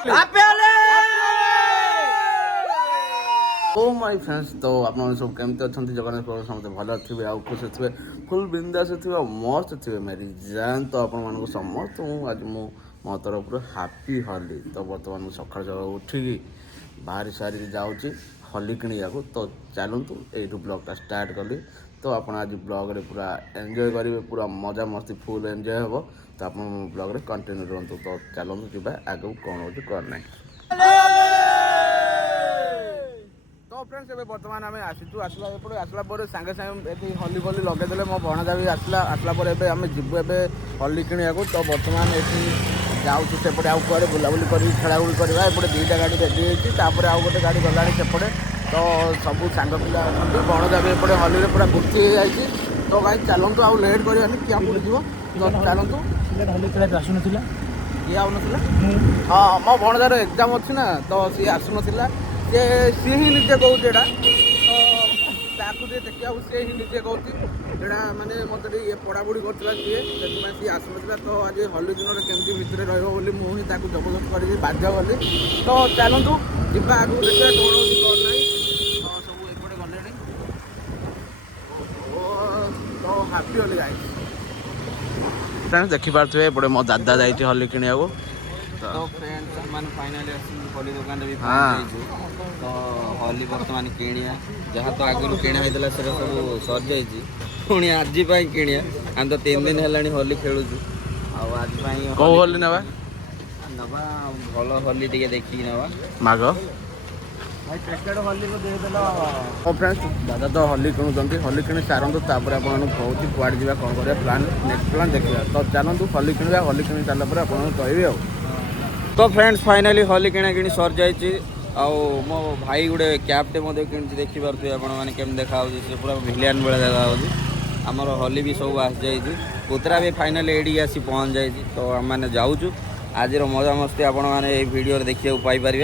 Oh my friends तो आप सब केमती अच्छा जगन्नाथ प्रभु समस्त भल थे आउ खुश थे फुल बिंदास थे मस्त थे मेरी जान तो आप समस्त आज मो तरफ हापी होली तो बर्तमान सकाल सकाल उठिकी बाहरी सारी जाऊँगी होली किणा तो चलतु यू ब्लॉगटा स्टार्ट कली तो आप आज ब्लॉग रे पूरा एंजॉय करेंगे पूरा मजा मस्ती फुल एंजॉय हम तो आप ब्लॉग रे कंटिन्यू रुहतु तो चलतु जी आगे कौन हो कौन ना तो फ्रेंड्स ए बर्तमान आम आसीचु आसला आसला सागे सागे ये होली फली लगेदे मो भणजा भी आसला आम जीवु ए होली किणा तो बर्तमान ये जाऊँ सेपटे आउ कुआड़े बुलाबुली कर खेलाखुली करवा एपटे दुईटा गाड़ी रेडी होती आउ गोटे गाड़ी गला सेपटे तो सब सांग पिला भणजा भी एपटे होली पूरा गुथी हो जाए तो भाई चलतु आउ लेट करवानी क्या पड़ो तो चलतु होली खेला आसुन किए आउन हाँ मो भणजार एग्जाम अच्छी ना तो सी आसुन सी ही निजे कौच देखा सी ही निजे कौच माने मत पढ़ापढ़ी करता सी आसुना तो आज होली दिन में केमती भितर रही मुझे जबरदस्त कर बाध्य कली तो चलतु जा आगे देखिए कौन हो कौन ना सब एपटे गले तो हापी होली गाइस देखिपे एपटे मो दादा जाइए होली किणा तो फ्रेंड्स मैंने फाइनली होली दुकान भी पहुंच तो होली बर्तमान किणिया जहाँ तो आगुरी किणा होता है सब सर जाइए पुणी आज किणिया आम तो 3 दिन है होली खेलुचु आज कौ होली नवा नवा भल होली टे देखिए नवा माघ भाई पैकेट होली को देदेल फ्रेंड्स दादा तो होली किणुंट होली किणी सारतु तापर आपको कहूँ कुआड़े जा कौन कर प्लान नेक्स्ट प्लान देखा तो चलतु होली किणवा होली किणी सारापर आपको कहबी तो फ्रेंड्स फाइनली होली किणा किणी सर जाइए मो भाई गोटे कैप्टे कि देखिपे आपने केम देखा से पूरा भिलियन बेला देखा आमर होली भी सब आसी जाइए पुतरा भी फाइनली एडी आसी पहुँच जाइए तो आम मैंने जाऊँ आज मजा मस्ती आपण मैंने वीडियो देखा पाइपर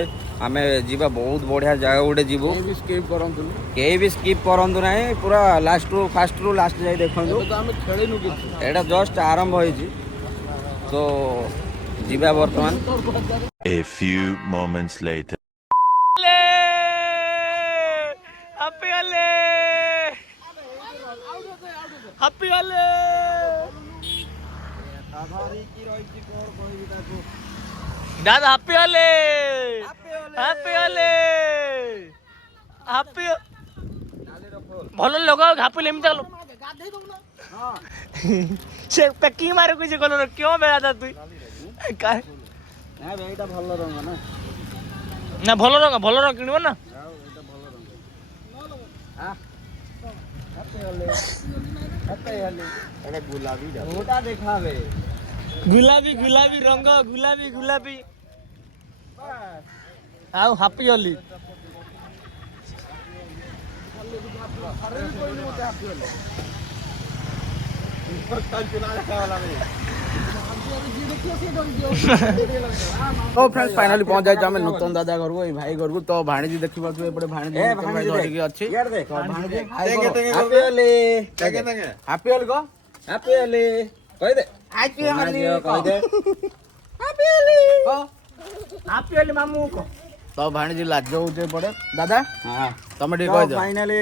आम जीवा बहुत बढ़िया जगह गोटे जीवु स्किप करूँ कहीं भी स्किप करूँ ना पूरा लास्ट रु फास्ट रु लास्ट जाए देखो यहाँ जस्ट आरंभ हो तो जीवा बर्तमान A few moments later. Happy Holi! Happy Holi! दादा Happy Holi! Happy Holi! Happy ଭଲ ଲଗାओ ଘାପିଲେ ଏମିତି ଚାଲୁ ସେ ପେକି ମାରେ କିଛି କଲର କ୍यों ବେଳା ତା ତୁଇ ନା ଏଇଟା ଭଲ ରଙ୍ଗ ନା ନା ଭଲ ରଙ୍ଗ କିଣିବ ନା ଗୁଲାବୀ ରଙ୍ଗ ଗୁଲାବୀ ଆଉ ହାପି ହୋଲି तो फ्रेंड्स फाइनली पहुंच जाए आम नूतन दादा घर को भाई घर को तो भाणीजी देखी पारे एपटे भाणीजी अच्छी हापी होली को हैप्पी होली कह दे हैप्पी होली कह दे ହାପି ହୋଲି ମାମୁଁ କ तो भाणीजी लाज होचे पड़े दादा हां तुम ठीक कह दो फाइनली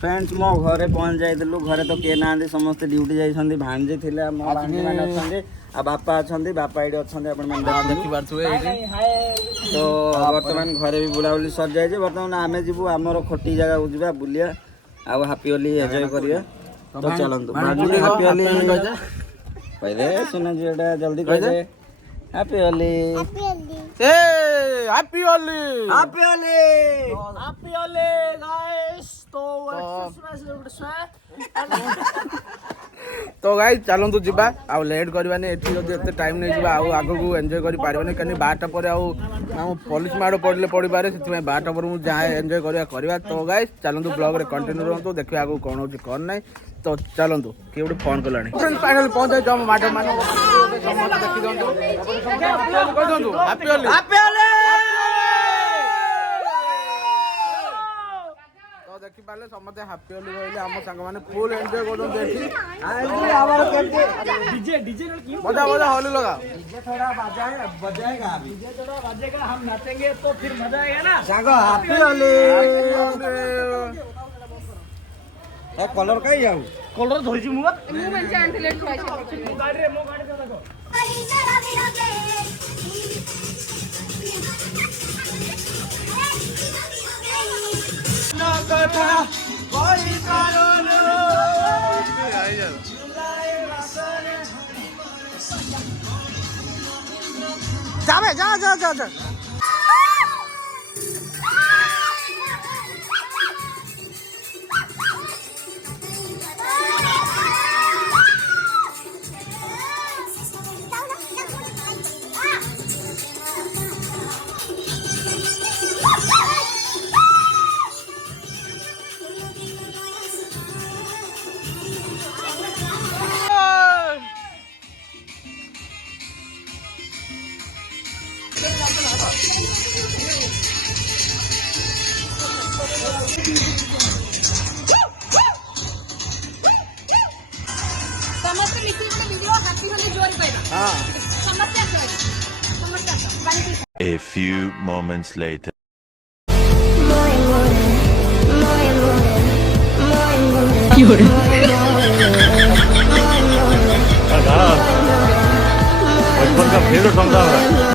फ्रेंड्स मो घरे पहुंच जाइलु घरे तो के नांदी समस्त ड्यूटी जाइछंदी भाणजी थिले मो भाणजी माने अछंदी आ बापा अछंदी बापा एडी अछंदी आपण माने देखि पारथुए एठी तो वर्तमान घरे भी बुलाबुली सर जाय जे वर्तमान आमे जिबु हमर खोटी जगह को जिबा बुलिया आ हैप्पी होली एन्जॉय करिया तो चलंतु भाणजी हैप्पी होली कह दे सुना जेडा जल्दी कह दे हैप्पी होली ए हैप्पी होली गाइस तो तो गाइस चलतु जी आ लेट करवानी एठी जदि एते टाइम नहीं जीवा आउ आगो को एन्जॉय करि पारबानी कनी 12टा पर आउ पुलिस माड़ पड़ले पड़ी पारे सेति 12टा पर मु जाए एन्जॉय करवा तो गाइस चलतु ब्लॉग रे कंटिन्यू रहंतु देखियो आगो कोन होची कोन नै तो चलतु के गोटे फोन कलानी फ्रेंड्स फाइनल पहुंच जाए हम माडो मान देखि दंतु कह दंतु हैप्पी होली तो देखि पाले समते हैप्पी होली कहले हम संग माने फुल एन्जॉय करदन देखि डीजे मजा होली लगा थोड़ा बजाएगा अभी डीजे थोड़ा बजेगा, हम नाचेंगे तो फिर मजा आएगा ना। सागो हैप्पी होली ए कलर काई जाऊ कलर धरिছি ମୁଁ ମୁଁ ମାନେ ଆଣ୍ଟିଲେ ଥୁଆଇଛି ମୋ ଗାଡିରେ ଦେଖ। जाबे जा जा जा जा ସମସ୍ତେ ମିଶିକି ଗୋଟେ ଭିଡିଓ ହାପି ହୋଲି ଜୋର ପାଇବା ସମସ୍ତେ ଆସ A few moments later. बचपन का फेवरेट सॉन्ग था